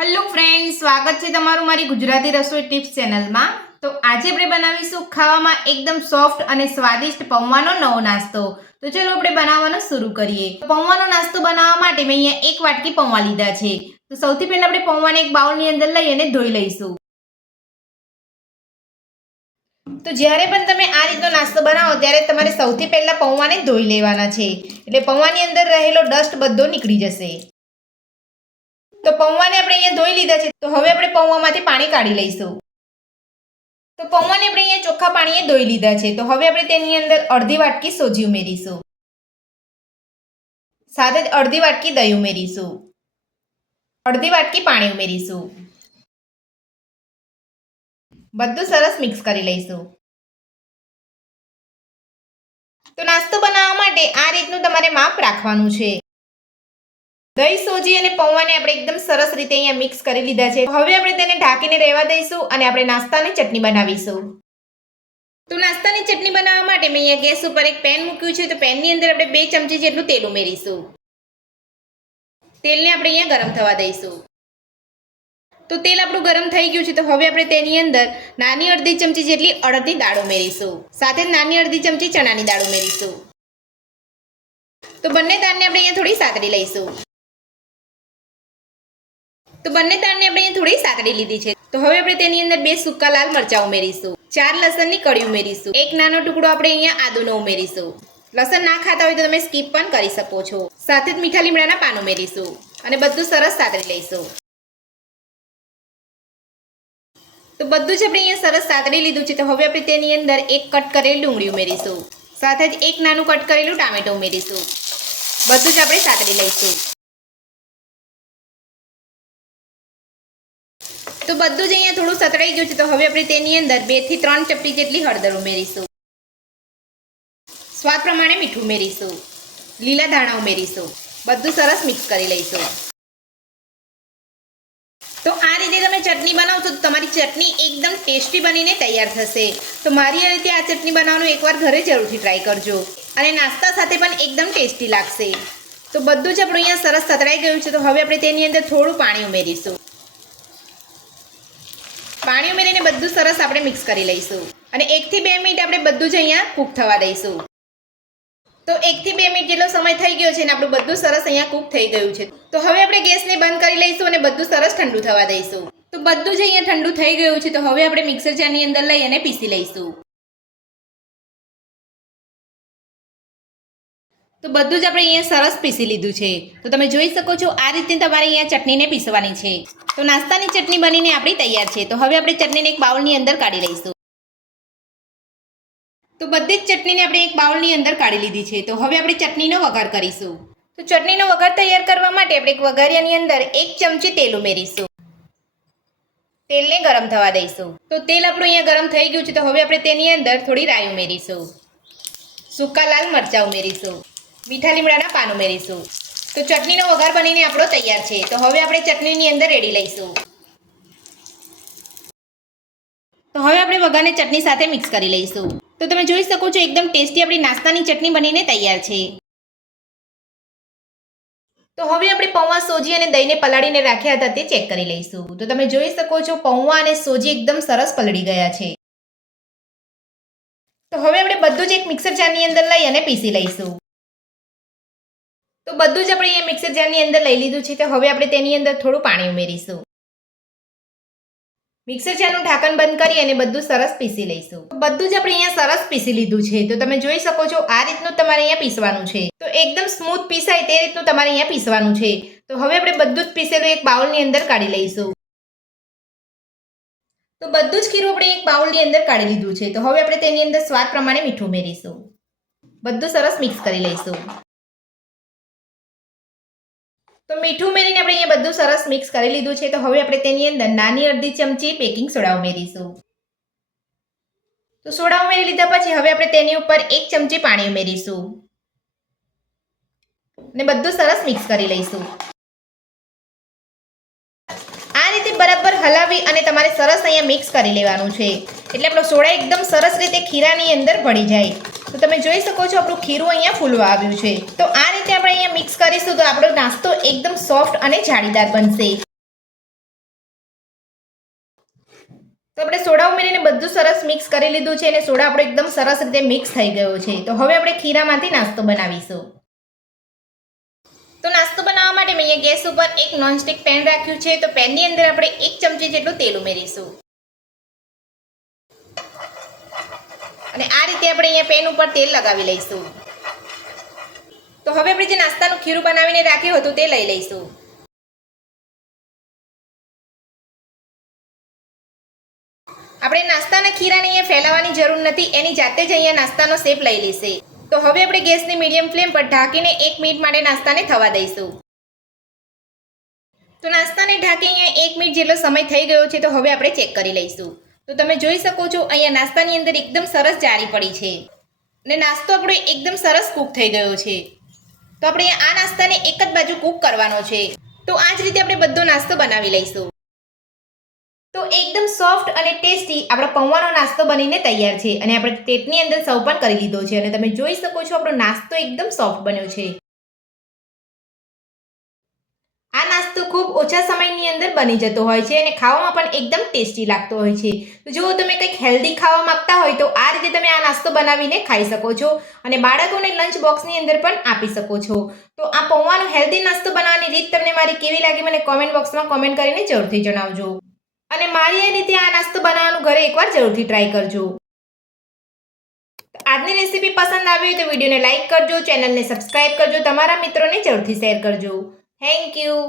Hello friends, સ્વાગત છે તમારું મારી ગુજરાતી રસોઈ ટિપ્સ ચેનલમાં। તો આજે આપણે બનાવીશું ખાવામાં એકદમ સોફ્ટ અને સ્વાદિષ્ટ પૌવાનો નવો નાસ્તો। તો ચલો આપણે બનાવવાનું શરૂ કરીએ। પૌવાનો નાસ્તો બનાવવા માટે મેં અહીંયા એક વાટકી પૌવા લીધા છે। તો સૌથી પહેલા આપણે પૌવાને એક બાઉલની અંદર લઈ અને ધોઈ લઈશું। તો જ્યારે પણ તમે આ રીતનો નાસ્તો બનાવો ત્યારે તમારે સૌથી પહેલા પૌવાને ધોઈ લેવાના છે, એટલે પૌવાની અંદર રહેલો ડસ્ટ બધો નીકળી જશે। તો પૌવાને આપણે અહીંયા ધોઈ લીધા છે। તો હવે આપણે પૌવામાંથી પાણી કાઢી લઈશું। તો પૌવાને આપણે અહીંયા ચોખ્ખા પાણીએ ધોઈ લીધા છે। તો હવે આપણે તેની અંદર અડધી વાટકી સોજી ઉમેરીશું, સાથે જ અડધી વાટકી દહીં ઉમેરીશું, અડધી વાટકી પાણી ઉમેરીશું। બધું સરસ મિક્સ કરી લઈશું। તો નાસ્તો બનાવવા માટે આ રીતનું તમારે માપ રાખવાનું છે। દહીં, સોજી અને પૌવાને આપણે એકદમ સરસ રીતે અહીંયા મિક્સ કરી લીધા છે। હવે આપણે તેને ઢાંકીને રહેવા દઈશું અને આપણે નાસ્તાની ચટણી બનાવીશું। તો નાસ્તાની ચટણી બનાવવા માટે મેં અહીંયા ગેસ ઉપર એક પેન મૂક્યું છે। તો પેનની અંદર આપણે 2 ચમચી જેટલું તેલ ઉમેરીશું। તેલને આપણે અહીંયા ગરમ થવા દઈશું। તો તેલ આપણું ગરમ થઈ ગયું છે। તો હવે આપણે તેની અંદર નાની અડધી ચમચી જેટલી અડદની દાળ ઉમેરીશું, સાથે જ નાની અડધી ચમચી ચણાની દાળ ઉમેરીશું। તો બંને દાળને આપણે અહીંયા થોડી સાતળી લઈશું। તો બંને દાળને આપણે અહીંયા થોડી સાતળી લીધી છે। તો હવે આપણે તેની અંદર 2 સૂકા લાલ મરચાં ઉમેરીશું, 4 લસણની કળી ઉમેરીશું, એક નાનો ટુકડો આપણે અહીંયા આદુનો ઉમેરીશું। લસણ ના ખાતા હોય તો તમે સ્કીપ પણ કરી શકો છો। સાથે જ મીઠા લીમડાના પાન ઉમેરીશું અને બધું સરસ સાતળી લઈશું। તો બધું જ આપણે અહીંયા સરસ સાતળી લીધું છે। તો હવે આપણે તેની અંદર એક કટ કરેલી ડુંગળી ઉમેરીશું, સાથે જ એક નાનું કટ કરેલું ટામેટું ઉમેરીશું। બધું જ આપણે સાતળી લઈશું। તો બધું જ અહીંયા થોડું સતળાઈ ગયું છે। તો હવે આપણે તેની અંદર 2 થી 3 ચપટી જેટલી હળદર ઉમેરીશું, સ્વાદ પ્રમાણે મીઠું ઉમેરીશું, લીલા ધાણા ઉમેરીશું, બધું સરસ મિક્સ કરી લઈશું। તો આ રીતે તમે ચટણી બનાવશો તો તમારી ચટણી એકદમ ટેસ્ટી બનીને તૈયાર થશે। તો મારી આ રીતે આ ચટણી બનાવવાનું એકવાર ઘરે જરૂરથી ટ્રાય કરજો અને નાસ્તા સાથે પણ એકદમ ટેસ્ટી લાગશે। તો બધું જ આપણું અહીંયા સરસ સતળાઈ ગયું છે। તો હવે આપણે તેની અંદર થોડું પાણી ઉમેરીશું। પાણી ઉમેરીને બધું સરસ આપણે મિક્સ કરી લઈશું અને 1 થી 2 મિનિટ આપણે બધું જ અહીંયા કૂક થવા દઈશું। તો 1 થી 2 મિનિટ જેટલો સમય થઈ ગયો છે અને આપણું બધું સરસ અહીંયા કૂક થઈ ગયું છે। તો હવે આપણે ગેસને બંધ કરી લઈશું અને બધું સરસ ઠંડુ થવા દઈશું। તો બધું જ અહીંયા ઠંડુ થઈ ગયું છે। તો હવે આપણે મિક્સર જારની અંદર લઈ અને પીસી લઈશું। તો બધું જ આપણે અહીંયા સરસ પીસી લીધું છે। તો તમે જોઈ શકો છો આ રીતે તમારે અહીંયા ચટણીને પીસવાની છે। તો નાસ્તાની ચટણી બનીને આપણી તૈયાર છે। તો હવે આપણે ચટણીને એક બાઉલની અંદર કાઢી લઈશું। તો બધી જ ચટણીને આપણે એક બાઉલની અંદર કાઢી લીધી છે। તો હવે આપણે ચટણીનો વઘાર કરીશું। તો ચટણીનો વઘાર તૈયાર કરવા માટે આપણે એક વઘારિયાની અંદર 1 ચમચી તેલ ઉમેરીશું, તેલને ગરમ થવા દઈશું। તો તેલ આપણું અહીંયા ગરમ થઈ ગયું છે। તો હવે આપણે તેની અંદર થોડી રાઈ ઉમેરીશું, સૂકા લાલ મરચાં ઉમેરીશું, મીઠા લીમડાના પાન ઉમેરીશું। તો ચટણીનો વઘાર બનીને આપણો તૈયાર છે। તો હવે આપણે ચટણીની અંદર રેડી લઈશું। તો હવે આપણે વઘારને ચટણી સાથે મિક્સ કરી લઈશું। તો તમે જોઈ શકો છો એકદમ ટેસ્ટી આપણી નાસ્તાની ચટણી બનીને તૈયાર છે। તો હવે આપણે પૌવા, સોજી અને દહીંને પલાળીને રાખ્યા હતા તે ચેક કરી લઈશું। તો તમે જોઈ શકો છો પૌવા અને સોજી એકદમ સરસ પલળી ગયા છે। તો હવે આપણે બધું જ એક મિક્સર જારની અંદર લઈ અને પીસી લઈશું। તો બધું જ આપણે અહીંયા મિક્સર જારની અંદર લઈ લીધું છે। તો હવે આપણે તેની અંદર થોડું પાણી ઉમેરીશું, મિક્સર જારનું ઢાંકણ બંધ કરી અને બધું સરસ પીસી લઈશું। બધું જ આપણે અહીંયા સરસ પીસી લીધું છે। તો તમે જોઈ શકો છો આ રીતનું તમારે અહીંયા પીસવાનું છે। તો એકદમ સ્મૂથ પીસાય તે રીતનું તમારે અહીંયા પીસવાનું છે। તો હવે આપણે બધું જ પીસેલું એક બાઉલની અંદર કાઢી લઈશું। તો બધું જ ખીરું આપણે એક બાઉલની અંદર કાઢી લીધું છે। તો હવે આપણે તેની અંદર સ્વાદ પ્રમાણે મીઠું ઉમેરીશું, બધું સરસ મિક્સ કરી લઈશું। તો મીઠું ઉમેરીને આપણે અહીંયા બધું સરસ મિક્સ કરી લીધું છે। તો હવે આપણે તેની અંદર નાની અડધી ચમચી બેકિંગ સોડા ઉમેરીશું। તો સોડા ઉમેરી લીધા પછી હવે આપણે તેની ઉપર 1 ચમચી પાણી ઉમેરીશું અને બધું સરસ મિક્સ કરી લઈશું। આ રીતે બરાબર હલાવી અને તમારે સરસ અહીંયા મિક્સ કરી લેવાનું છે, એટલે આપણો સોડા એકદમ સરસ રીતે ખીરાની અંદર ભળી જાય। તો તમે જોઈ શકો છો આપણું ખીરું અહીંયા ફૂલવા આવ્યું છે। તો આ રીતે આપણે અહીંયા મિક્સ કરીશું તો આપણો નાસ્તો એકદમ સોફ્ટ અને જાળીદાર બનશે। તો આપણે સોડા ઉમેરીને બધું સરસ મિક્સ કરી લીધું છે અને સોડા આપણો એકદમ સરસ રીતે મિક્સ થઈ ગયો છે. તો હવે આપણે ખીરામાંથી નાસ્તો બનાવીશું. તો નાસ્તો બનાવવા માટે મેં અહીંયા ગેસ ઉપર એક નોનસ્ટિક પેન રાખ્યું છે. તો પેનની અંદર આપણે 1 ચમચી જેટલું તેલ ઉમેરીશું અને આ રીતે આપણે અહીંયા પેન ઉપર તેલ લગાવી લઈશું. તો હવે આપણે જે નાસ્તાનું ખીરું બનાવીને રાખ્યું હતું તે લઈ લઈશું. આપણે નાસ્તાના ખીરાને અહીંયા ફેલાવવાની જરૂર નથી, એની જાતે જ અહીંયા નાસ્તાનો શેપ લઈ લેશે. તો હવે આપણે ગેસની મીડિયમ ફ્લેમ પર ઢાંકીને 1 મિનિટ માટે નાસ્તાને થવા દઈશું. તો નાસ્તાને ઢાંકી અહીંયા 1 મિનિટ જેટલો સમય થઈ ગયો છે. તો હવે આપણે ચેક કરી લઈશું. તો તમે જોઈ શકો છો અહીંયા નાસ્તાની અંદર એકદમ સરસ જાળી પડી છે અને નાસ્તો આપણો એકદમ સરસ કૂક થઈ ગયો છે. તો આપણે આ નાસ્તાને એક જ બાજુ કૂક કરવાનો છે. તો આ જ રીતે આપણે બધો નાસ્તો બનાવી લઈશું. તો એકદમ સોફ્ટ અને ટેસ્ટી આપણો પૌવાનો નાસ્તો બનીને તૈયાર છે અને આપણે પ્લેટની અંદર સર્વ પણ કરી લીધો છે અને તમે જોઈ શકો છો આપણો નાસ્તો એકદમ સોફ્ટ બન્યો છે. આ નાસ્તો ખૂબ ઓછા સમયની અંદર બની જતો હોય છે અને ખાવામાં પણ એકદમ ટેસ્ટી લાગતો હોય છે. તો જો તમે કંઈક હેલ્ધી ખાવા માંગતા હોય તો આ રીતે તમે આ નાસ્તો બનાવીને ખાઈ શકો છો અને બાળકોને લંચ બોક્સની અંદર પણ આપી શકો છો. તો આ પૌવાનો હેલ્ધી નાસ્તો બનાવવાની રીત તમને મારી કેવી લાગી મને કોમેન્ટ બોક્સમાં કોમેન્ટ કરીને જરૂરથી જણાવજો અને મારી આ રીતે આ નાસ્તો બનાવવાનું ઘરે એકવાર જરૂરથી ટ્રાય કરજો. આજની રેસીપી પસંદ આવી હોય તો વિડીયોને લાઇક કરજો, ચેનલને સબસ્ક્રાઇબ કરજો, તમારા મિત્રોને જરૂરથી શેર કરજો. Thank you.